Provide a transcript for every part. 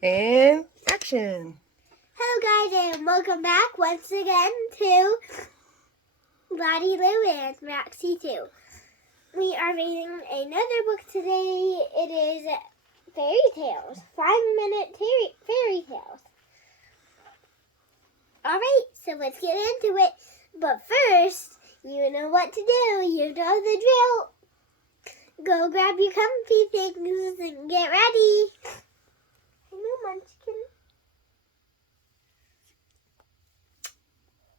And action! Hello guys, and welcome back once again to Lotte-Lou and Roxy 2. We are reading another book today. It is fairy tales, 5-minute fairy tales. Alright, so let's get into it. But first, you know what to do. You know the drill. Go grab your comfy things and get ready. Hello, Munchkin.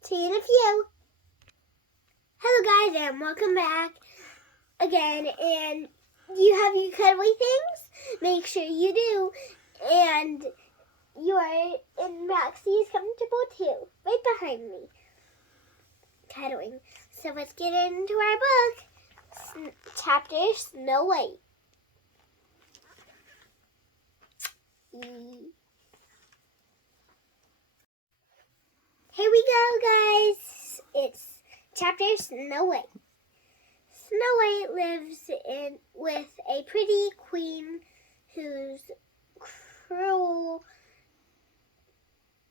See you in a few. Hello guys, and welcome back again. And you have your cuddly things? Make sure you do. And you are in Roxy's comfortable too, right behind me, cuddling. So let's get into our book, chapter Snow White. Here we go, guys. It's chapter Snow White. Snow White lives with a pretty queen who's cruel,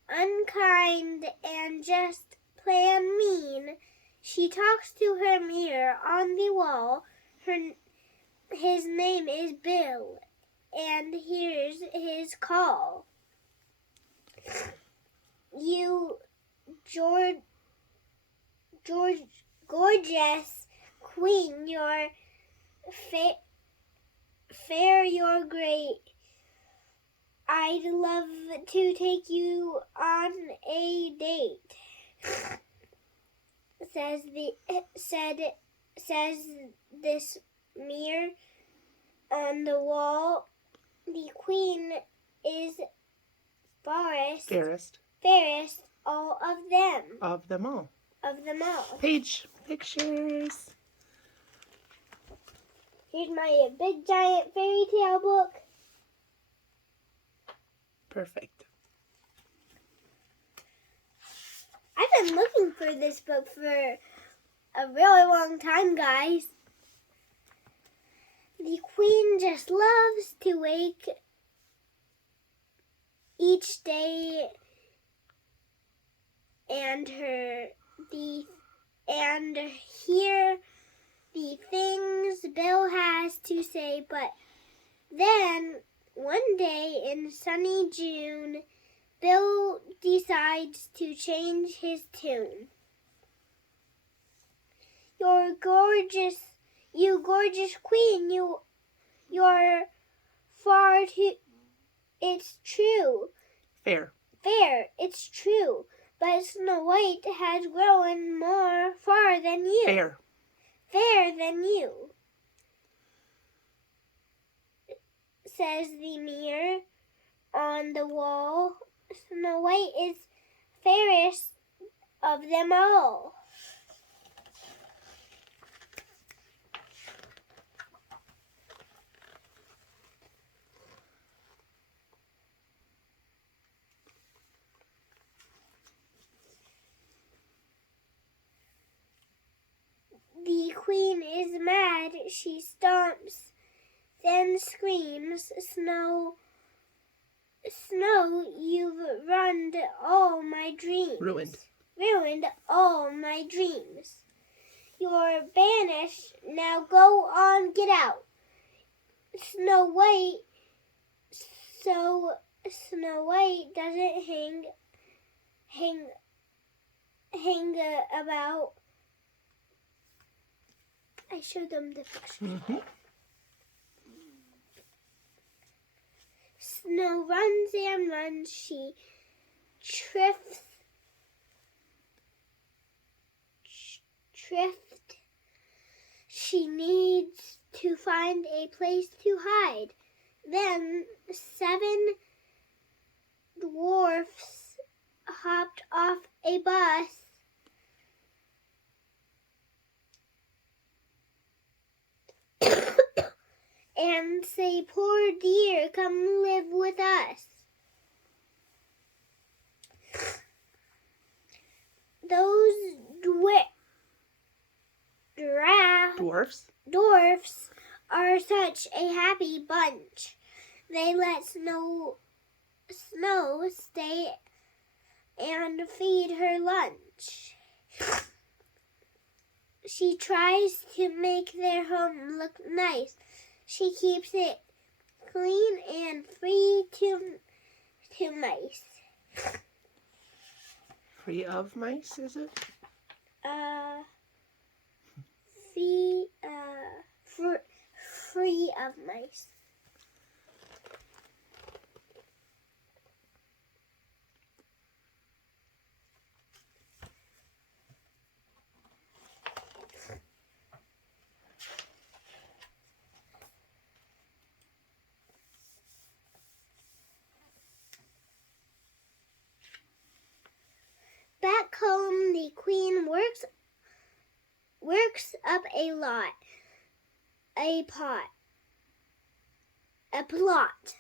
unkind, and just plain mean. She talks to her mirror on the wall. His name is Bill, and here's his call. You, gorgeous queen, you're fair, you're great. I'd love to take you on a date. Says this mirror on the wall. The queen is fairest all of them. Of them all. Page pictures. Here's my big giant fairy tale book. Perfect. I've been looking for this book for a really long time, guys. The queen just loves to wake each day and hear the things Bill has to say, but then one day in sunny June, Bill decides to change his tune. You gorgeous queen, you're far too, it's true. Fair, it's true, but Snow White has grown more far than you. Fair than you, says the mirror on the wall. Snow White is fairest of them all. The queen is mad. She stomps, then screams, Snow, you've ruined all my dreams. Ruined all my dreams. You're banished. Now go on, get out. Snow White doesn't hang about. I showed them the picture. Mm-hmm. Snow runs and runs. She tripped. She needs to find a place to hide. Then 7 dwarfs hopped off a bus. And say, poor dear, come live with us. Those dwarfs are such a happy bunch. They let Snow Snow stay and feed her lunch. She tries to make their home look nice. She keeps it clean and free to mice. Free of mice, is it? Free of mice. Back home, the queen works up a plot,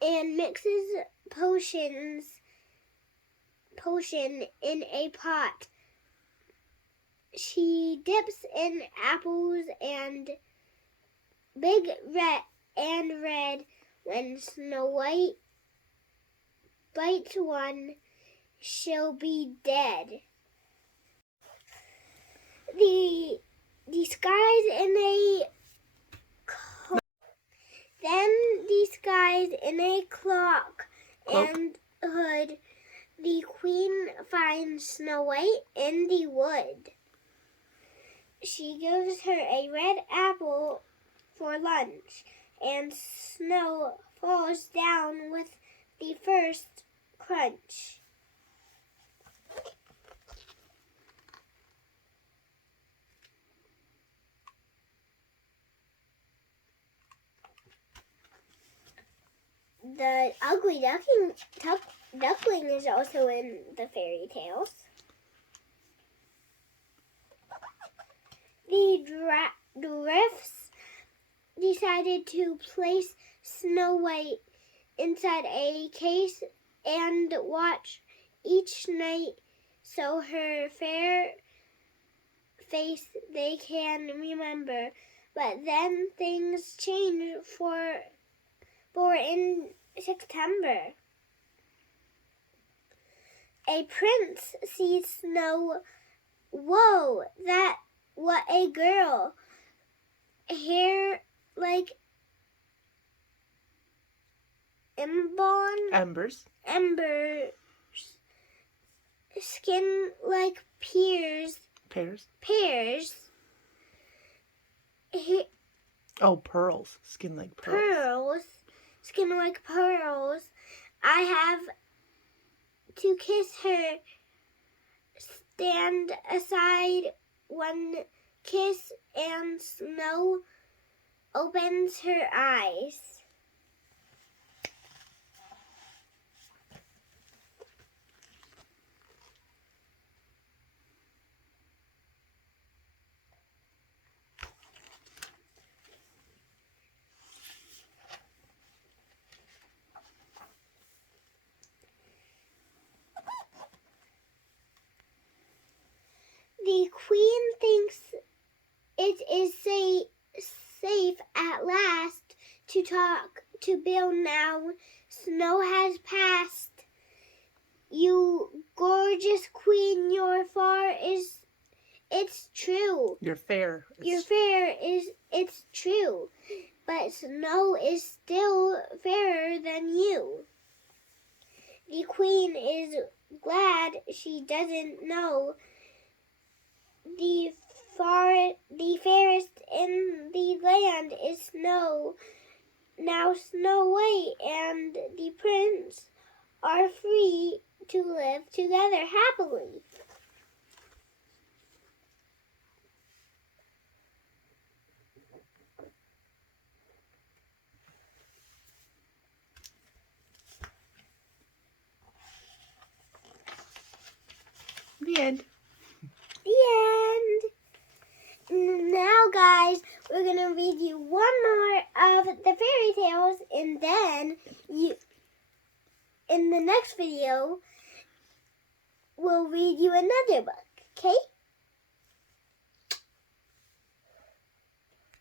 and mixes potion in a pot. She dips in apples and big red. When Snow White bites one, she'll be dead. The disguise in a cloak and hood, the queen finds Snow White in the wood. She gives her a red apple for lunch, and Snow falls down with the first crunch. The ugly duckling is also in the fairy tales. The dwarfs decided to place Snow White inside a case and watch each night so her fair face they can remember. But then things changed for in September. A prince sees Snow. Whoa, what a girl. Hair like embers. Skin like pears. Pearls. Skin like pearls. Skin like pearls. I have to kiss her. Stand aside one kiss, and Snow opens her eyes. The queen thinks it is safe at last to talk to Bill now. Snow has passed. You gorgeous queen, it's true. You're fair. It's true. But Snow is still fairer than you. The queen is glad she doesn't know. The fairest in the land is Snow. Now Snow White and the prince are free to live together happily. The end. Now, guys, we're going to read you one more of the fairy tales, and then in the next video, we'll read you another book, okay?